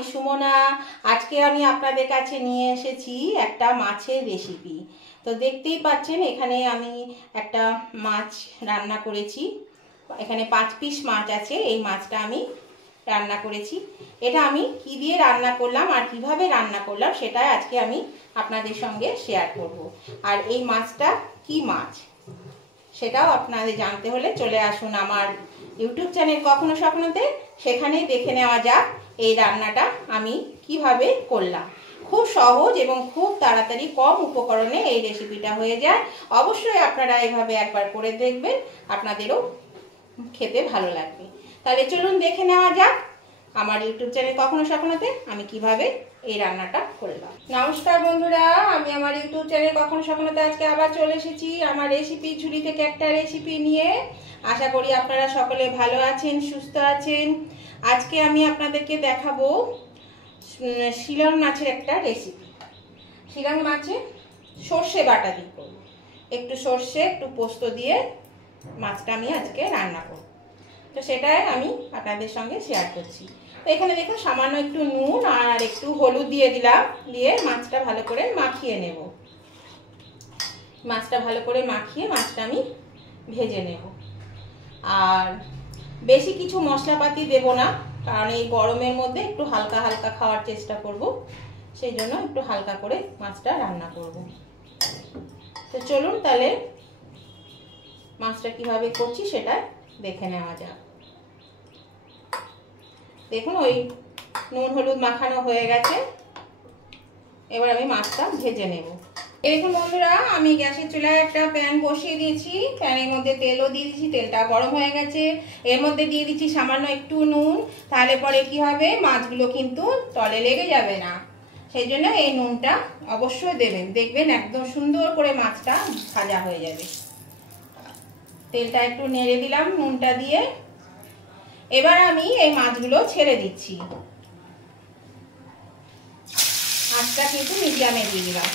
আমি সুমনা। আজকে আমি আপনাদের কাছে নিয়ে এসেছি একটা মাছের রেসিপি। তো দেখতেই পাচ্ছেন এখানে আমি একটা মাছ রান্না করেছি। এখানে 5 পিস মাছ আছে। এই মাছটা আমি রান্না করেছি। এটা আমি কি দিয়ে রান্না করলাম আর কিভাবে রান্না করলাম সেটাই আজকে আমি আপনাদের সঙ্গে শেয়ার করব। আর এই মাছটা কি মাছ সেটাও আপনাদের জানতে হলে চলে আসুন আমার ইউটিউব চ্যানেল কখনো স্বপ্নতে। সেখানেই দেখে নেওয়া যাক এই রান্নাটা আমি কিভাবে করলাম। খুব সহজ এবং খুব তাড়াতাড়ি কম উপকরণে এই রেসিপিটা হয়ে যায়। অবশ্যই আপনারা এভাবে একবার করে দেখবেন, আপনাদেরও খেতে ভালো লাগবে। তাহলে চলুন দেখে নেওয়া যাক আমার ইউটিউব চ্যানেল কখনো স্বপ্নতে আমি কিভাবে এই রান্নাটা করলাম। নমস্কার বন্ধুরা, আমি আমার ইউটিউব চ্যানেল কখনো স্বপ্নতে আজকে আবার চলে এসেছি আমার রেসিপি ঝুলি থেকে একটা রেসিপি নিয়ে। আশা করি আপনারা সকলে ভালো আছেন, সুস্থ আছেন। আজকে আমি আপনাদেরকে দেখাবো শিলং মাছের একটা রেসিপি। শিলং মাছে সর্ষে বাটা দিয়ে করব। একটু সর্ষে একটু পোস্ত দিয়ে মাছটা আমি আজকে রান্না করব। তো সেটাই আমি আপনাদের সঙ্গে শেয়ার করছি। তো এখানে দেখুন সামান্য একটু নুন আর একটু হলুদ দিয়ে দিলাম, দিয়ে মাছটা ভালো করে মাখিয়ে নেব। মাছটা ভালো করে মাখিয়ে মাছটা আমি ভেজে নেব। আর বেশি কিছু মশলাপাতি দেব না, কারণ এই গরমের মধ্যে একটু হালকা হালকা খাওয়ার চেষ্টা করব, সেই জন্য একটু হালকা করে মাছটা রান্না করব। তো চলুন তাহলে মাছটা কিভাবে করছি সেটা দেখে নেওয়া যাক। দেখুন ওই নুন হলুদ মাখানো হয়ে গেছে। এবার আমি মাছটা ভেজে নেব। দেখুন বন্ধুরা, আমি গ্যাসের চুলায় একটা প্যান বসিয়ে দিয়েছি। প্যানের মধ্যে তেলও দিয়ে দিয়েছি, তেলটা গরম হয়ে গেছে। এর মধ্যে দিয়ে দিচ্ছি সামান্য একটু নুন। তাহলে পরে কি হবে, মাছগুলো কিন্তু তলে লেগে যাবে না। সেই জন্য এই নুনটা অবশ্যই দেবেন, দেখবেন একদম সুন্দর করে মাছটা ভাজা হয়ে যাবে। তেলটা একটু নেড়ে দিলাম নুনটা দিয়ে। এবার আমি এই মাছগুলো ছেড়ে দিচ্ছি। আঁচটা কিন্তু মিডিয়ামে দিয়ে দিলাম।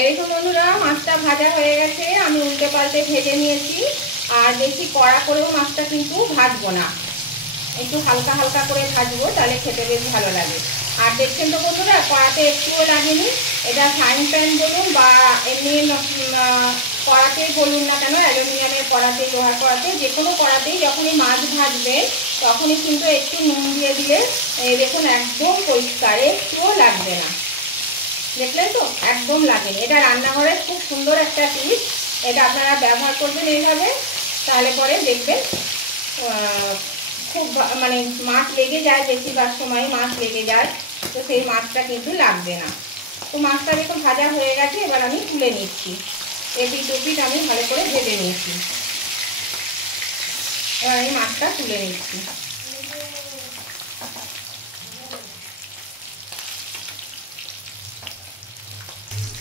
এরকম বন্ধুরা মাছটা ভাজা হয়ে গেছে, আমি উল্টে পাল্টে ভেজে নিয়েছি। আর বেশি কড়া করেও মাছটা কিন্তু ভাজবো না, একটু হালকা হালকা করে ভাজবো, তাহলে খেতে বেশ ভালো লাগে। আর দেখছেন তো বন্ধুরা, কড়াতে একটুও লাগেনি। এটা ফ্রাইং প্যান বলুন বা এমনি কড়াতেই বলুন না কেন, অ্যালুমিনিয়ামের কড়াতে, লোহার কড়াতে, যে কোনো কড়াতেই যখনই মাছ ভাজবেন তখনই কিন্তু একটু নুন দিয়ে দিলে দেখুন একদম পরিষ্কার, একটুও লাগবে না। দেখলেন তো, একদম লাগেনি। এটা রান্নাঘরের খুব সুন্দর একটা টিপস, এটা আপনারা ব্যবহার করবেন এইভাবে। তাহলে পরে দেখবেন খুব মানে মাছ লেগে যায়, বেশিরভাগ সময় মাছ লেগে যায়, তো সেই মাছটা কিন্তু লাগবে না। তো মাছটা দেখুন ভাজা হয়ে গেছে। এবার আমি তুলে নিচ্ছি। এপিট ওপিট আমি ভালো করে ভেজে নিয়েছি। এবার আমি মাছটা তুলে নিচ্ছি।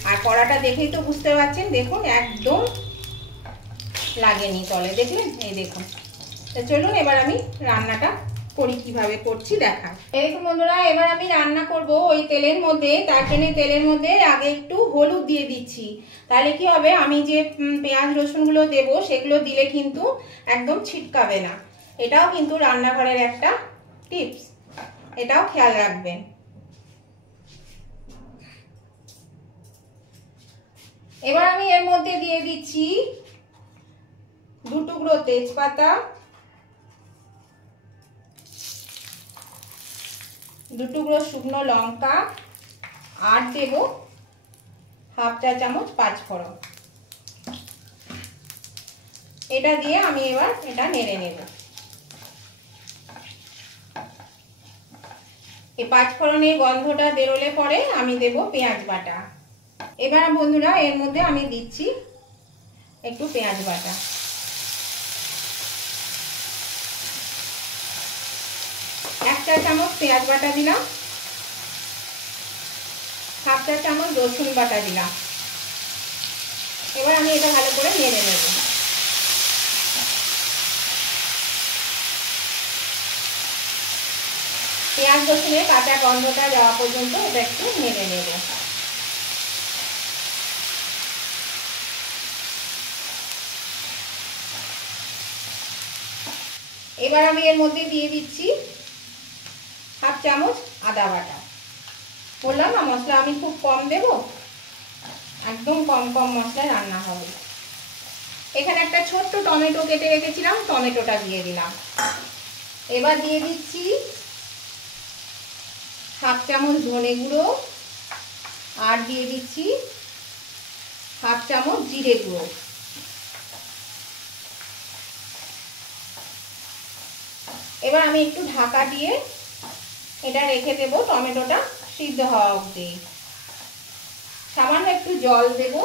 আর কড়াটা দেখেই তো বুঝতে পারছেন, দেখুন একদম লাগেনি তলে, দেখলেন? এই দেখুন। তো চলুন এবার আমি রান্নাটা করি, কিভাবে করছি দেখাই। দেখুন বন্ধুরা, এবার আমি রান্না করব ওই তেলের মধ্যে। তার জন্য তেলের মধ্যে আগে একটু হলুদ দিয়ে দিচ্ছি। তাহলে কি হবে, আমি যে পেঁয়াজ রসুনগুলো দেব সেগুলো দিলে কিন্তু একদম ছিটকাবে না। এটাও কিন্তু রান্নাঘরের একটা টিপস, এটাও খেয়াল রাখবেন। এবার আমি এর মধ্যে দিয়ে দিচ্ছি 2 টুকরো তেজপাতা, 2 টুকরো শুকনো লঙ্কা, আর দেব 1/2 চা চামচ 5 ফোড়ন। এটা দিয়ে আমি এবার এটা নেড়ে নেব। এই 5 ফোড়নের গন্ধটা বেরোলে পরে আমি দেব পেঁয়াজ বাটা। এবার বন্ধুরা এর মধ্যে আমি দিচ্ছি একটু পেঁয়াজ বাটা। 1 চা চামচ পেঁয়াজ বাটা দিলাম, 1/2 চা চামচ রসুন বাটা দিলাম। এবার আমি এটা ভালো করে নেড়ে নেব। পেঁয়াজ রসুনের কাঁচা গন্ধটা যাওয়া পর্যন্ত এটা একটু নেড়ে নেব। এবার আমি এর মধ্যে দিয়ে দিচ্ছি হাফ চামচ আদা বাটা। বললাম না মশলা আমি খুব কম দেব, একদম কম কম মশলায় রান্না হবে। এখানে একটা ছোট্ট টমেটো কেটে রেখেছিলাম, টমেটোটা দিয়ে দিলাম। এবার দিয়ে দিচ্ছি হাফ চামচ ধনে গুঁড়ো, আর দিয়ে দিচ্ছি হাফ চামচ জিরে গুঁড়ো। এবার আমি একটু ঢাকা দিয়ে এটা রেখে দেব টমেটোটা সিদ্ধ হওয়া অবধি। সামান্য একটু জল দেব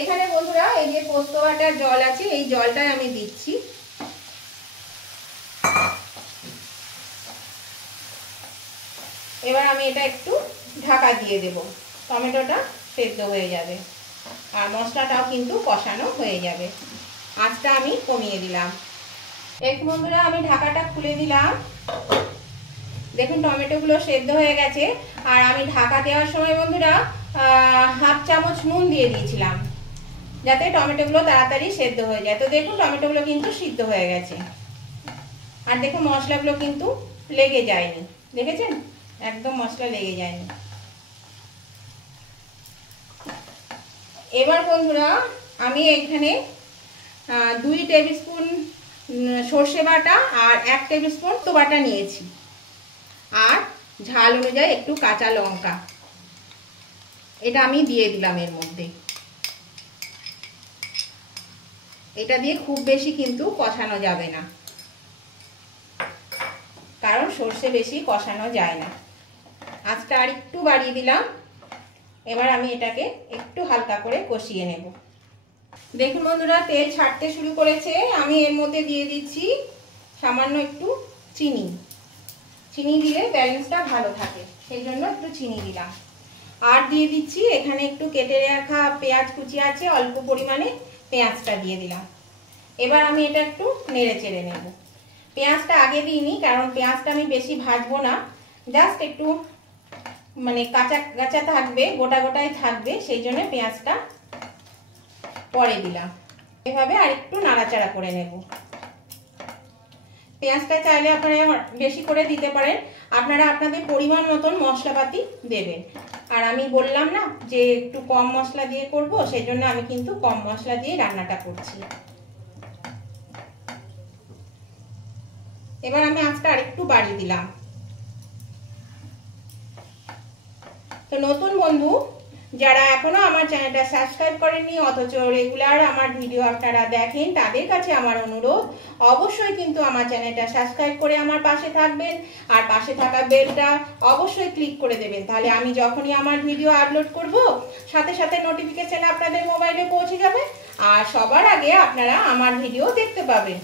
এখানে বন্ধুরা। এই যে পোস্ত বাটার জল আছে, এই জলটাই আমি দিচ্ছি। এবার আমি এটা একটু ঢাকা দিয়ে দেব, টমেটোটা সেদ্ধ হয়ে যাবে আর মশলাটাও কিন্তু কষানো হয়ে যাবে। আঁচটা আমি কমিয়ে দিলাম। একটু বন্ধুরা আমি ঢাকাটা খুলে দিলাম। দেখুন টমেটোগুলো সেদ্ধ হয়ে গেছে। আর আমি ঢাকা দেওয়ার সময় বন্ধুরা হাফ চামচ নুন দিয়ে দিয়েছিলাম, যাতে টমেটোগুলো তাড়াতাড়ি সেদ্ধ হয়ে যায়। তো দেখুন টমেটোগুলো কিন্তু সিদ্ধ হয়ে গেছে। আর দেখুন মশলাগুলো কিন্তু লেগে যায়নি, দেখেছেন? একদম মশলা লেগে যায়নি। এবার বন্ধুরা আমি এখানে 2 টেবিল স্পুন সর্ষে বাটা আর 1 টেবিল স্পুন পোস্ত বাটা নিয়েছি, আর ঝাল অনুযায়ী একটু কাঁচা লঙ্কা এটা আমি দিয়ে দিলাম এর মধ্যে। এটা দিয়ে খুব বেশি কিন্তু কষানো যাবে না, কারণ সর্ষে বেশি কষানো যায় না। আঁচটা আর একটু বাড়িয়ে দিলাম। এবার আমি এটাকে একটু হালকা করে কষিয়ে নেব। দেখুন বন্ধুরা তেল ছাড়তে শুরু করেছে। আমি এর মধ্যে দিয়ে দিচ্ছি সামান্য একটু চিনি। চিনি দিলে ব্যালেন্সটা ভালো থাকে, সেই জন্য একটু চিনি দিলাম। আর দিয়ে দিচ্ছি এখানে একটু কেটে রাখা পেঁয়াজ কুচি আছে, অল্প পরিমাণে পেঁয়াজটা দিয়ে দিলাম। এবার আমি এটা একটু নেড়ে চেড়ে নেব। পেঁয়াজটা আগে দিইনি, কারণ পেঁয়াজটা আমি বেশি ভাজবো না, জাস্ট একটু মানে কাঁচা কাঁচা থাকবে, গোটা গোটাই থাকবে, সেই জন্য পেঁয়াজটা পরে দিলাম। এভাবে আর একটু নাড়াচাড়া করে নেব। পেঁয়াজটা চাইলে আপনারা বেশি করে দিতে পারেন, আপনারা আপনাদের পরিমাণ মতন মশলাপাতি দেবেন। আর আমি বললাম না যে একটু কম মশলা দিয়ে করব, সেই জন্য আমি কিন্তু কম মশলা দিয়ে রান্নাটা করছি। এবার আমি আঁচটা আরেকটু বাড়িয়ে দিলাম। তো নতুন বন্ধু যারা এখনো আমার চ্যানেলটা সাবস্ক্রাইব করেননি অথচ রেগুলার আমার ভিডিও আপনারা দেখেন, তাদের কাছে আমার অনুরোধ অবশ্যই কিন্তু আমার চ্যানেলটা সাবস্ক্রাইব করে আমার পাশে থাকবেন, আর পাশে থাকা বেলটা অবশ্যই ক্লিক করে দেবেন। তাহলে আমি যখনই আমার ভিডিও আপলোড করব সাথে সাথে নোটিফিকেশন আপনাদের মোবাইলে পৌঁছে যাবে, আর সবার আগে আপনারা আমার ভিডিও দেখতে পাবেন।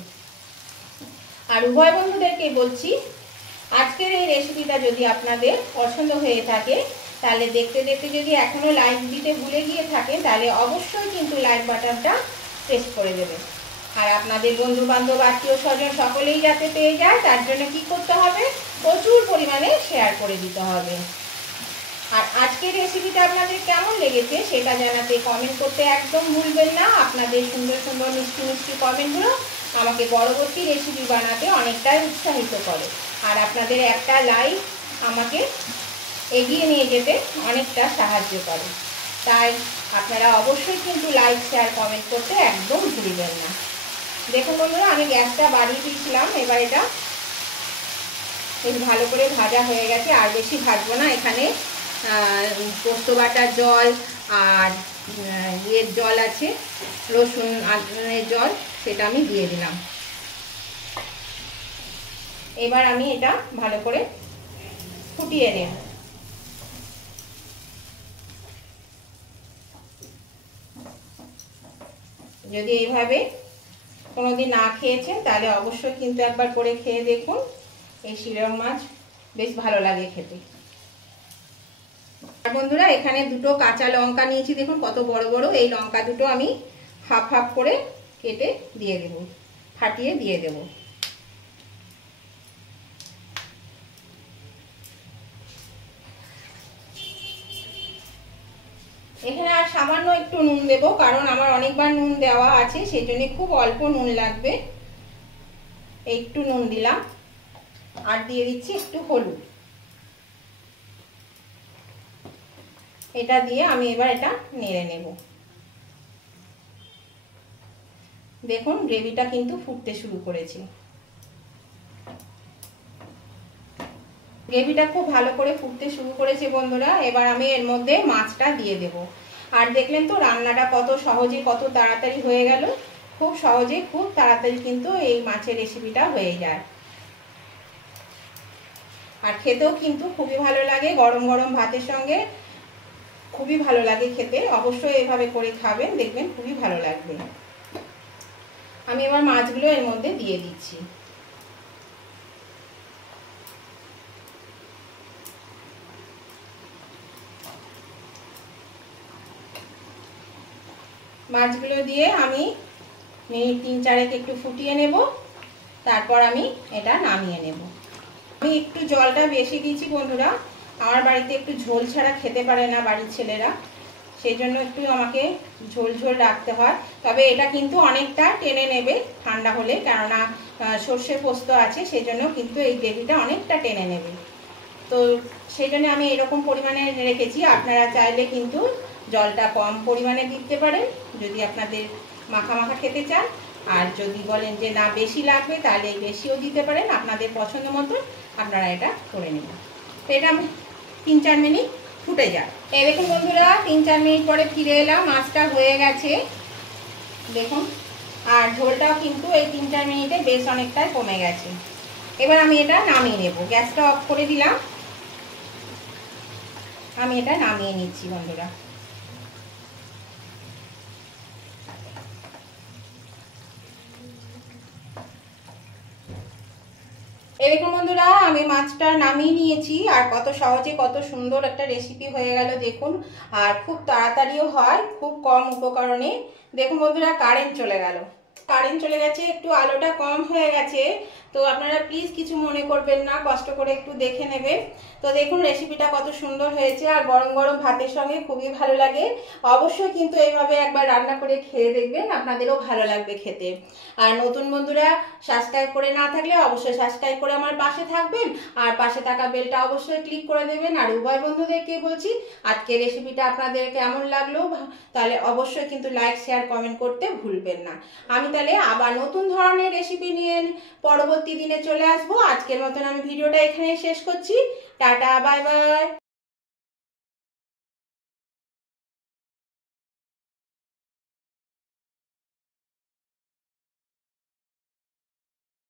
আর উভয় বন্ধুদেরকে বলছি, আজকের এই রেসিপিটা যদি আপনাদের পছন্দ হয়ে থাকে, তাহলে দেখতে দেখতে যদি এখনো লাইক দিতে ভুলে গিয়ে থাকেন, তাহলে অবশ্যই কিন্তু লাইক বাটনটা প্রেস করে দেবেন। আর আপনাদের বন্ধু বান্ধব আত্মীয় স্বজন সকলেই যাতে পেয়ে যায়, তার জন্য কি করতে হবে? প্রচুর পরিমাণে শেয়ার করে দিতে হবে। আর আজকের রেসিপিটা আপনাদের কেমন লেগেছে সেটা জানাতে কমেন্ট করতে একদম ভুলবেন না। আপনাদের সুন্দর সুন্দর মিষ্টি মিষ্টি কমেন্টগুলো আমাকে পরবর্তী রেসিপি বানাতে অনেকটাই উৎসাহিত করে। আর আপনাদের একটা লাইক আমাকে এগিয়ে নিয়ে যেতে অনেকটা সাহায্য করে। তাই আপনারা অবশ্যই কিন্তু লাইক শেয়ার কমেন্ট করতে একদম ভুলবেন না। দেখুন বন্ধুরা আমি গ্যাসটা বাড়িয়ে দিয়েছিলাম। এবার এটা বেশ ভালো করে ভাজা হয়ে গেছে, আর বেশি ভাজবো না। এখানে পোস্ত বাটার জল আর এর জল আছে, রসুন আদনের জল, সেটা আমি দিয়ে দিলাম। এবার আমি এটা ভালো করে ফুটিয়ে নেব। যদি এইভাবে কোনোদিন না খেয়েছেন তাহলে অবশ্যই কিন্তু একবার করে খেয়ে দেখুন। এই শিলং মাছ বেশ ভালো লাগে খেতে। আর বন্ধুরা এখানে দুটো কাঁচা লঙ্কা নিয়েছি, দেখুন কত বড় বড়। এই লঙ্কা দুটো আমি হাফ হাফ করে কেটে দিয়ে দেব, ফাটিয়ে দিয়ে দেব। এখানে আর সামান্য একটু নুন দেব, কারণ আমার অনেকবার নুন দেওয়া আছে, সেই জন্য খুব অল্প নুন লাগবে। একটু নুন দিলাম, আর দিয়ে দিচ্ছি একটু হলুদ। এটা দিয়ে আমি এবার এটা নেড়ে নেব। দেখুন গ্রেভিটা কিন্তু ফুটতে শুরু করেছে। গ্রেভিটা খুব ভালো করে ফুটতে শুরু করেছে বন্ধুরা। এবার আমি এর মধ্যে মাছটা দিয়ে দেব। আর দেখলেন তো রান্নাটা কত সহজে কত তাড়াতাড়ি হয়ে গেল। খুব সহজে খুব তাড়াতাড়ি কিন্তু এই মাছের রেসিপিটা হয়ে যায়। আর খেতেও কিন্তু খুবই ভালো লাগে, গরম গরম ভাতের সঙ্গে খুবই ভালো লাগে খেতে। অবশ্যই এভাবে করে খাবেন, দেখবেন খুবই ভালো লাগবে। আমি এবার মাছগুলো এর মধ্যে দিয়ে দিচ্ছি। মাছগুলো দিয়ে আমি মিনিট 3-4 একটু ফুটিয়ে নেব, তারপর আমি এটা নামিয়ে নেব। আমি একটু জলটা বেশি দিয়েছি বন্ধুরা, আমার বাড়িতে একটু ঝোল ছাড়া খেতে পারে না বাড়ির ছেলেরা, সেই জন্য একটু আমাকে ঝোল ঝোল রাখতে হয়। তবে এটা কিন্তু অনেকটা টেনে নেবে ঠান্ডা হলে, কেননা সর্ষে পোস্ত আছে, সেই জন্য কিন্তু এই গ্রেভিটা অনেকটা টেনে নেবে। তো সেই জন্য আমি এরকম পরিমাণে রেখেছি। আপনারা চাইলে কিন্তু জলটা কম পরিমাণে দিতে পারেন যদি আপনাদের মাখা মাখা খেতে চান, আর যদি বলেন যে না বেশি লাগবে তাহলে বেশিও দিতে পারেন, আপনাদের পছন্দ মতো আপনারা এটা করে নেবেন। তো এটা 3-4 মিনিট ফুটে যায়। এই দেখুন বন্ধুরা 3-4 মিনিট পরে ফিরে এলাম, মাছটা হয়ে গেছে দেখুন। আর ঝোলটাও কিন্তু এই 3-4 মিনিটে বেশ অনেকটাই কমে গেছে। এবার আমি এটা নামিয়ে নেব। গ্যাসটা অফ করে দিলাম, আমি এটা নামিয়ে নিচ্ছি বন্ধুরা। এই দেখুন বন্ধুরা আমি মাছটা নামিয়ে নিয়েছি, আর কত সহজে কত সুন্দর একটা রেসিপি হয়ে গেল দেখুন। আর খুব তাড়াতাড়িও হয়, খুব কম উপকরণে। দেখুন বন্ধুরা কারেন্ট চলে গেল, কারেন্ট চলে গেছে, একটু আলোটা কম হয়ে গেছে, তো আপনারা প্লিজ কিছু মনে করবেন না, কষ্ট করে একটু দেখে নেবেন। তো দেখুন রেসিপিটা কত সুন্দর হয়েছে, আর গরম গরম ভাতের সঙ্গে খুবই ভালো লাগে। অবশ্যই কিন্তু এইভাবে একবার রান্না করে খেয়ে দেখবেন, আপনাদেরও ভালো লাগবে খেতে। আর নতুন বন্ধুরা সাবস্ক্রাইব করে না থাকলে অবশ্যই সাবস্ক্রাইব করে আমার পাশে থাকবেন, আর পাশে থাকা বেলটা অবশ্যই ক্লিক করে দেবেন। আর উভয় বন্ধুদেরকে বলছি আজকে রেসিপিটা আপনাদের কেমন লাগলো, তাহলে অবশ্যই কিন্তু লাইক শেয়ার কমেন্ট করতে ভুলবেন না। আমি তাহলে আবার নতুন ধরনের রেসিপি নিয়ে পরবর্তী দিনে চলে আসবো। আজকের মতন আমি ভিডিওটা এখানে শেষ করছি। Tata, bye bye.